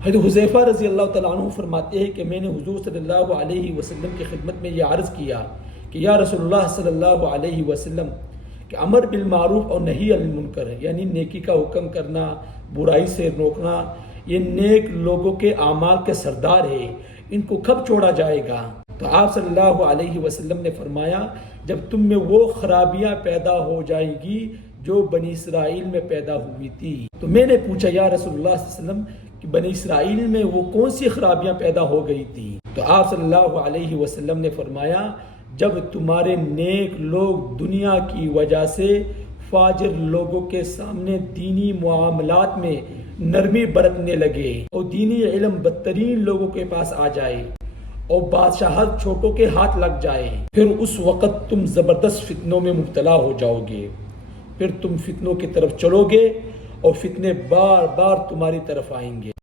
हज़रत हुज़ैफ़ा रज़ी अल्लाह तआला अन्हु फरमाते हैं कि मैंने हुज़ूर सल्लल्लाहु अलैहि वसल्लम की खिदमत में यह अर्ज़ किया कि या रसूलुल्लाह सल्लल्लाहु अलैहि वसल्लम कि अमर बिल मारूफ और नही अनिल मुनकर, यानी नेकी का हुक्म करना, बुराई से रोकना, ये नेक लोगों के आमाल के सरदार है, इनको कब छोड़ा जाएगा? तो आप सल्लल्लाहु अलैहि वसल्लम ने फरमाया, जब तुम में वो खराबियां पैदा हो जाएगी जो बनी इसराइल में पैदा हुई थी। तो मैंने पूछा या रसूलुल्लाह सल्लल्लाहु अलैहि वसल्लम कि बनी इसराइल में वो कौन सी खराबियां पैदा हो गई थी? तो आप सल्लल्लाहु अलैहि वसल्लम ने फरमाया, जब तुम्हारे नेक लोग दुनिया की वजह से फाजिर लोगों के सामने दीनी मामलात में नरमी बरतने लगे और दीनी इल्म बदतरीन लोगों के पास आ जाए और बादशाहत छोटों के हाथ लग जाए, फिर उस वक़्त तुम ज़बरदस्त फितनों में मुब्तला हो जाओगे। फिर तुम फितनों की तरफ चलोगे और फितने बार बार तुम्हारी तरफ आएंगे।